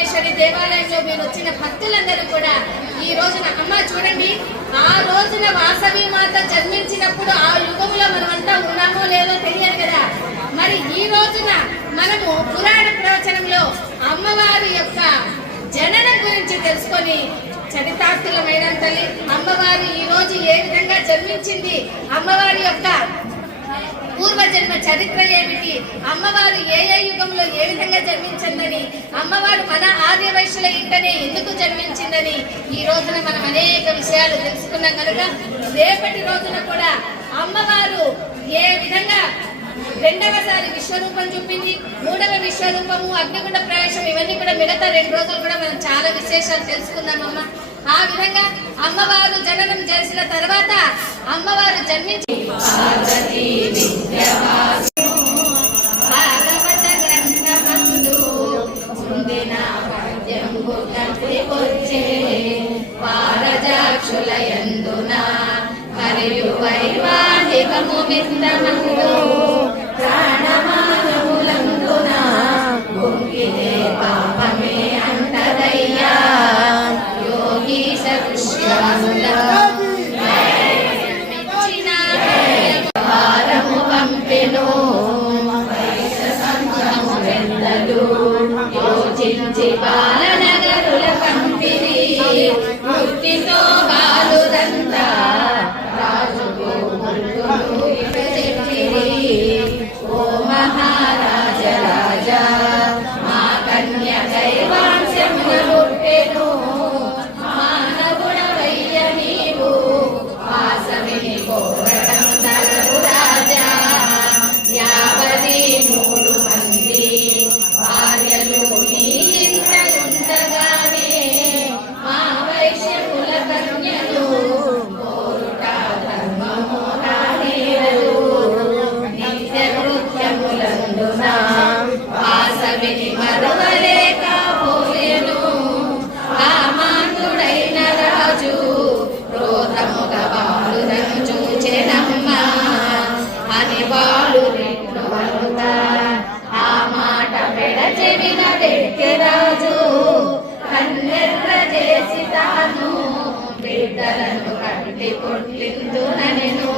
పరమేశ్వరి దేవాలయంలో మీరు వచ్చిన భక్తులందరూ కూడా ఈ రోజున అమ్మ చూడండి, ఆ రోజున వాసవి మాత జన్మించినప్పుడు ఆ యుగంలో మనమంతా ఉన్నామో లేదో తెలియదు కదా. మరి ఈ రోజున మనము పురాణ ప్రవచనంలో అమ్మవారి యొక్క జననం గురించి తెలుసుకొని చరితార్థులమైన తల్లి అమ్మవారి ఈ రోజు ఏ విధంగా జన్మించింది, అమ్మవారి యొక్క పూర్వజన్మ చరిత్ర ఏమిటి, అమ్మవారు ఏ యుగంలో ఏ విధంగా జన్మించిందని, అమ్మవారు మన ఆర్య వైశ్యుల ఇంటనే ఎందుకు జన్మించిందని ఈ రోజున మనం అనేక విషయాలు తెలుసుకున్నాం కనుక రేపటి రోజున కూడా అమ్మవారు ఏ విధంగా రెండవసారి విశ్వరూపం చూపింది, మూడవ విశ్వరూపము అగ్నిగుండ ప్రవేశం ఇవన్నీ కూడా మిగతా 2 రోజులు కూడా మనం చాలా విశేషాలు తెలుసుకుందామమ్మ. ఆ విధంగా అమ్మవారు జననం చేసిన తర్వాత అమ్మవారు జన్మించి భాగవత గ్రంథమందు ముందిన పద్యంబు కట్టికొచ్చే పారజాక్షులయందున మరియు వైవాహికము విందమందు ప్రాణమానములందున గుంకితే పాపమే అంటదయ్యా యోగీశ కృష్ణముల భారము పంపెను యోచించి బాలనగరుల పంపిణీ వృత్తితో బాలుదంతా రాజుకు ఓ మహారాజ రాజా మా కన్య దైవాంశమున పుట్టెను మానవుడవయ్య నీవు వాసవిని కోరటం తలపు రాజా 53 మంది భార్యలు నీ ఇంట ఉండగానే మా వైశ్యకుల కన్యలు కోరుట ధర్మము రానేరదు నిత్య కృత్యములందున వాసవిని మరువలేకపోయెను కామాంతుడైన రాజు క్రోధముగా బాలురను చూచెనమ్మా అని బాలు రెండు వరుతా ఆ మాట పెడచెవిన రాజు కన్నెర్ర చేసి తాను బిడ్డలను కట్టి కొట్టిందునెను